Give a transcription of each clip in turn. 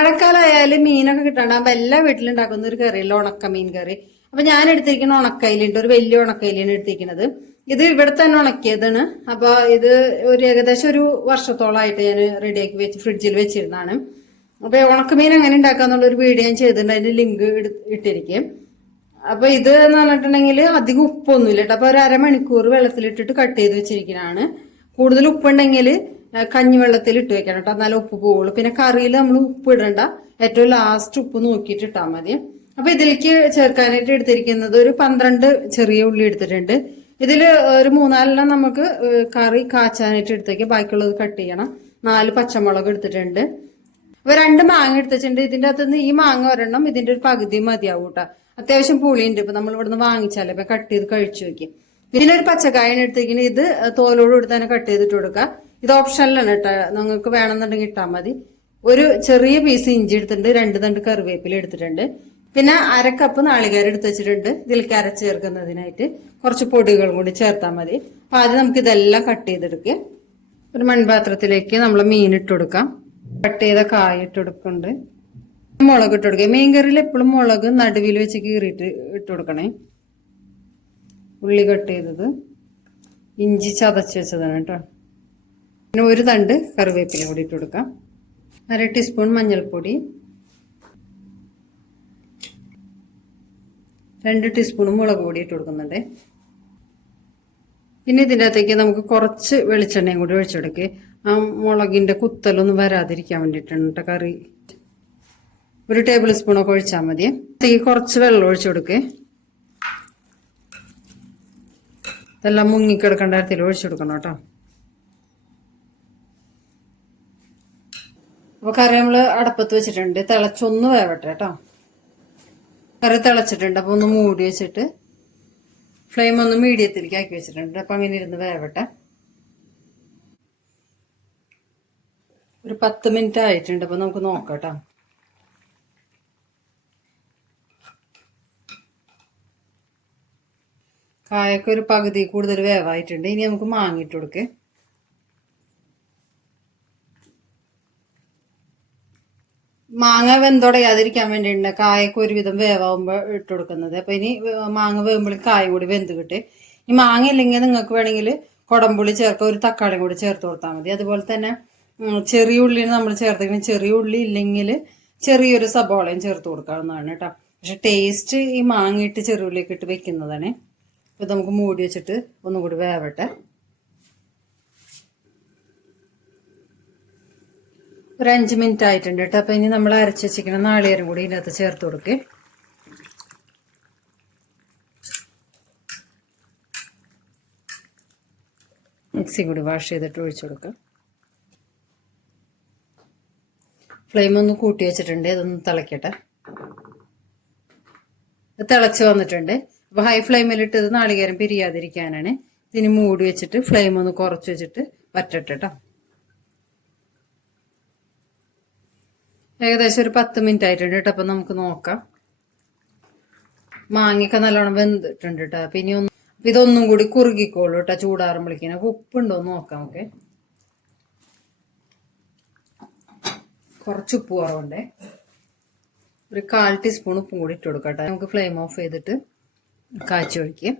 മഴക്കാലമായാലും മീനൊക്കെ കിട്ടാണ്ടാകുമ്പോ എല്ലാ വീട്ടിലുണ്ടാക്കുന്ന ഒരു കറിയല്ല ഉണക്ക മീൻ കറി. അപ്പൊ ഞാൻ എടുത്തിരിക്കുന്ന ഉണക്കയിലുണ്ട് ഒരു വലിയ ഉണക്കയിലാണ് എടുത്തിരിക്കുന്നത്. ഇത് ഇവിടെ തന്നെ ഉണക്കിയതാണ്. അപ്പൊ ഇത് ഒരു ഏകദേശം ഒരു വർഷത്തോളമായിട്ട് ഞാൻ റെഡിയാക്കി വെച്ച് ഫ്രിഡ്ജിൽ വെച്ചിരുന്നതാണ്. അപ്പൊ ഉണക്കമീൻ എങ്ങനെ ഉണ്ടാക്കാന്നുള്ള ഒരു വീഡിയോ ഞാൻ ചെയ്തിട്ടുണ്ട്. അതിന്റെ ലിങ്ക് ഇട്ടിരിക്കും. അപ്പൊ ഇത് എന്ന് പറഞ്ഞിട്ടുണ്ടെങ്കിൽ അധികം ഉപ്പൊന്നുമില്ല കേട്ടോ. അപ്പൊ ഒരു അരമണിക്കൂർ വെള്ളത്തിലിട്ടിട്ട് കട്ട് ചെയ്ത് വെച്ചിരിക്കുന്നതാണ്. കൂടുതൽ ഉപ്പുണ്ടെങ്കിൽ കഞ്ഞിവെള്ളത്തിൽ ഇട്ട് വെക്കണം കേട്ടോ. എന്നാലും ഉപ്പ് പോവുള്ളൂ. പിന്നെ കറിയിൽ നമ്മൾ ഉപ്പ് ഇടണ്ട. ഏറ്റവും ലാസ്റ്റ് ഉപ്പ് നോക്കിയിട്ട് ഇട്ടാൽ മതി. അപ്പൊ ഇതിലേക്ക് ചേർക്കാനായിട്ട് എടുത്തിരിക്കുന്നത് ഒരു പന്ത്രണ്ട് ചെറിയ ഉള്ളി എടുത്തിട്ടുണ്ട്. ഇതിൽ ഒരു മൂന്നാലെണ്ണം നമുക്ക് കറി കാച്ചാനായിട്ട് എടുത്തേക്ക് ബാക്കിയുള്ളത് കട്ട് ചെയ്യണം. നാല് പച്ചമുളക് എടുത്തിട്ടുണ്ട്. അപ്പൊ രണ്ട് മാങ്ങ എടുത്തിട്ടുണ്ട്. ഇതിന്റെ അകത്തുനിന്ന് ഈ മാങ്ങ ഒരെണ്ണം ഇതിന്റെ ഒരു പകുതി മതിയാവും കേട്ടോ. അത്യാവശ്യം പുളിയുണ്ട്. ഇപ്പൊ നമ്മൾ ഇവിടുന്ന് വാങ്ങിച്ചാലേ. ഇപ്പൊ കട്ട് ചെയ്ത് കഴിച്ചു വെക്കും ഇതിലൊരു പച്ചക്കായ എടുത്തേക്കുന്നത് ഇത് തോലോട് കൂടി തന്നെ കട്ട് ചെയ്തിട്ട് കൊടുക്കുക. ഇത് ഓപ്ഷനിലാണ് കേട്ടോ. നിങ്ങൾക്ക് വേണമെന്നുണ്ടെങ്കിൽ ഇട്ടാൽ മതി. ഒരു ചെറിയ പീസ് ഇഞ്ചി എടുത്തിട്ടുണ്ട്. രണ്ട് തണ്ട് കറിവേപ്പില എടുത്തിട്ടുണ്ട്. പിന്നെ അര കപ്പ് നാളികേരം എടുത്ത് വെച്ചിട്ടുണ്ട്. ഇതിലേക്ക് അരച്ച് ചേർക്കുന്നതിനായിട്ട്. കുറച്ച് പൊടികളും കൂടി ചേർത്താൽ മതി. അപ്പം ആദ്യം നമുക്ക് ഇതെല്ലാം കട്ട് ചെയ്തെടുക്കുക ഒരു മൺപാത്രത്തിലേക്ക് നമ്മൾ മീൻ ഇട്ട് കൊടുക്കാം. കട്ട് ചെയ്ത കായ ഇട്ട് കൊടുക്കുന്നുണ്ട്. മുളക് ഇട്ട് കൊടുക്കുക മീൻ കറിയിൽ എപ്പോഴും മുളക് നടുവിൽ വെച്ച് കീറിയിട്ട് ഇട്ട് കൊടുക്കണേ. ഉള്ളി കട്ട് ചെയ്തത്. ഇഞ്ചി ചതച്ച് വെച്ചതാണ് കേട്ടോ. പിന്നെ ഒരു തണ്ട് കറിവേപ്പില കൂടി ഇട്ട് കൊടുക്കാം. അര ടീസ്പൂൺ മഞ്ഞൾപ്പൊടി. രണ്ട് ടീസ്പൂൺ മുളക് പൊടി ഇട്ട് കൊടുക്കുന്നുണ്ട്. പിന്നെ ഇതിന്റെ അകത്തേക്ക് നമുക്ക് കുറച്ച് വെളിച്ചെണ്ണയും കൂടി ഒഴിച്ചെടുക്കുക ആ മുളകിന്റെ കുത്തലൊന്നും വരാതിരിക്കാൻ വേണ്ടിയിട്ടാണ് കേട്ടോ കറി. ഒരു ടേബിൾ സ്പൂണൊക്കെ ഒഴിച്ചാൽ മതി. അത്തേക്ക് കുറച്ച് വെള്ളം ഒഴിച്ചു കൊടുക്കുക ഇതെല്ലാം മുങ്ങിക്കിടക്കേണ്ട തരത്തിൽ ഒഴിച്ചു കൊടുക്കണം കേട്ടോ അപ്പോൾ കറി നമ്മൾ അടപ്പത്ത് വെച്ചിട്ടുണ്ട്. തിളച്ചൊന്ന് വേവട്ടെ കേട്ടോ. കറി തിളച്ചിട്ടുണ്ട്. അപ്പോൾ ഒന്ന് മൂടി വെച്ചിട്ട് ഫ്ലെയിം ഒന്ന് മീഡിയത്തിലേക്ക് ആക്കി വെച്ചിട്ടുണ്ട്. അപ്പൊ അങ്ങനെ ഇരുന്ന് വേവട്ടെ. ഒരു പത്ത് മിനിറ്റ് ആയിട്ടുണ്ട്. അപ്പൊ നമുക്ക് നോക്കാം കേട്ടോ. കായൊക്കെ ഒരു പകുതി കൂടുതൽ വേവായിട്ടുണ്ട്. ഇനി നമുക്ക് മാങ്ങിയിട്ട് കൊടുക്കേ. മാങ്ങ വെന്തുടയാതിരിക്കാൻ വേണ്ടിയിട്ടുണ്ട് കായൊക്കെ ഒരുവിധം വേവാകുമ്പോൾ ഇട്ട് കൊടുക്കുന്നത് അപ്പൊ ഇനി മാങ്ങ വേകുമ്പോൾ കായ കൂടി വെന്ത് കിട്ടി ഈ മാങ്ങ ഇല്ലെങ്കിൽ നിങ്ങൾക്ക് വേണമെങ്കിൽ കുടംപുളി ചേർക്കുക ഒരു തക്കാളി കൂടി ചേർത്ത് കൊടുത്താൽ മതി. അതുപോലെ തന്നെ ചെറിയ ഉള്ളിന് നമ്മൾ ചേർത്തിരിക്കുന്ന ചെറിയ ഉള്ളി ഇല്ലെങ്കിൽ ചെറിയൊരു സബോളയും ചേർത്ത് കൊടുക്കാവുന്നതാണ് കേട്ടോ പക്ഷെ ടേസ്റ്റ് ഈ മാങ്ങയിട്ട് ചെറിയ ഉള്ളിയൊക്കെ ഇട്ട് വെക്കുന്നതാണ്. അപ്പൊ നമുക്ക് മൂടി വെച്ചിട്ട് ഒന്നുകൂടി വേവട്ടെ. ഒരു അഞ്ച് മിനിറ്റ് ആയിട്ടുണ്ട് കേട്ടോ അപ്പൊ ഇനി നമ്മൾ അരച്ച് വെച്ചിരിക്കുന്ന നാളികേരം കൂടി ഇതിനകത്ത് ചേർത്ത് കൊടുക്കേ. മിക്സി കൂടി വാഷ് ചെയ്തിട്ട് ഒഴിച്ചു കൊടുക്കാം. ഫ്ലെയിം ഒന്ന് കൂട്ടി വെച്ചിട്ടുണ്ട്. ഇതൊന്ന് തിളക്കട്ടെ. തിളച്ച് വന്നിട്ടുണ്ട്. അപ്പൊ ഹൈ ഫ്ലെയിമിലിട്ട് ഇത് നാളികേരം പിരിയാതിരിക്കാനാണ്. ഇതിന് മൂടി വെച്ചിട്ട് ഫ്ലെയിം ഒന്ന് കുറച്ച് വെച്ചിട്ട് വറ്റട്ടെ കേട്ടോ ഏകദേശം ഒരു പത്ത് മിനിറ്റ് ആയിട്ടുണ്ട് കേട്ടോ അപ്പൊ നമുക്ക് നോക്കാം. മാങ്ങയൊക്കെ നല്ലോണം വെന്തിട്ടുണ്ട് കേട്ടോ പിന്നെ ഒന്ന് ഇതൊന്നും കൂടി കുറുകിക്കോളൂ കേട്ടോ ചൂടാറുമ്പോഴേക്കിനും അപ്പൊ ഉപ്പുണ്ടോ എന്ന് നോക്കാം ഓക്കെ. കുറച്ച് ഉപ്പ് കുറവുണ്ടേ. ഒരു കാൽ ടീസ്പൂൺ ഉപ്പും കൂടി ഇട്ട് കൊടുക്കാം കേട്ടോ നമുക്ക് ഫ്ലെയിം ഓഫ് ചെയ്തിട്ട് കാച്ചി ഒഴിക്കുക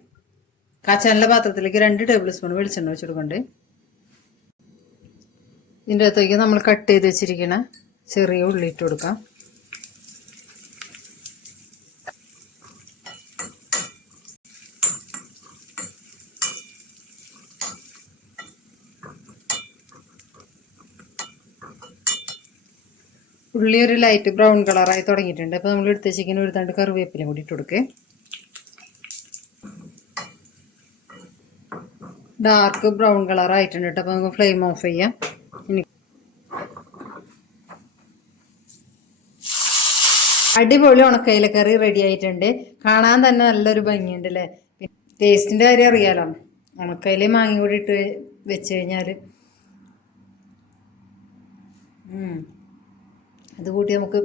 കാച്ചാനുള്ള പാത്രത്തിലേക്ക് രണ്ട് ടേബിൾ സ്പൂൺ വെളിച്ചെണ്ണ വെച്ച് കൊടുക്കണ്ടേ. ഇതിന്റെ അകത്തേക്ക് നമ്മൾ കട്ട് ചെയ്ത് വെച്ചിരിക്കണ ചെറിയ ഉള്ളി ഇട്ട് കൊടുക്കാം. ഉള്ളി ഒരു ലൈറ്റ് ബ്രൗൺ കളറായി തുടങ്ങിയിട്ടുണ്ട്. അപ്പോൾ നമ്മൾ എടുത്ത വെച്ചിരിക്കുന്ന ഒരു തണ്ട് കറിവേപ്പിലും കൂടി ഇട്ട് കൊടുക്കേ. ഡാർക്ക് ബ്രൗൺ കളറായിട്ടുണ്ട് കേട്ടോ അപ്പോൾ നമുക്ക് ഫ്ലെയിം ഓഫ് ചെയ്യാം ഇനി അടിപൊളി ഉണക്കയില കറി റെഡി ആയിട്ടുണ്ട്. കാണാൻ തന്നെ നല്ലൊരു ഭംഗിയുണ്ട് അല്ലേ ടേസ്റ്റിന്റെ കാര്യം അറിയാലോ. ഉണക്കയില മാങ്ങി കൂടി ഇട്ട് വെച്ച് കഴിഞ്ഞാൽ അത് കൂട്ടി നമുക്ക്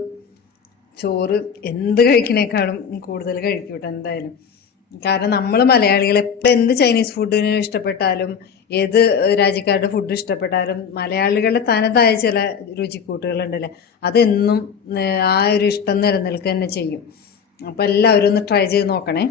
ചോറ് എന്ത് കഴിക്കണേക്കാളും കൂടുതൽ കഴിക്കൂട്ടോ എന്തായാലും. കാരണം നമ്മൾ മലയാളികൾ എപ്പോൾ എന്ത് ചൈനീസ് ഫുഡിന് ഇഷ്ടപ്പെട്ടാലും ഏത് രാജ്യക്കാരുടെ ഫുഡ് ഇഷ്ടപ്പെട്ടാലും മലയാളികളുടെ തനതായ ചില രുചിക്കൂട്ടുകളുണ്ടല്ലേ? അതെന്നും ആ ഒരു ഇഷ്ടം നിലനിൽക്കുക തന്നെ ചെയ്യും. അപ്പോൾ എല്ലാവരും ഒന്ന് ട്രൈ ചെയ്ത് നോക്കണേ.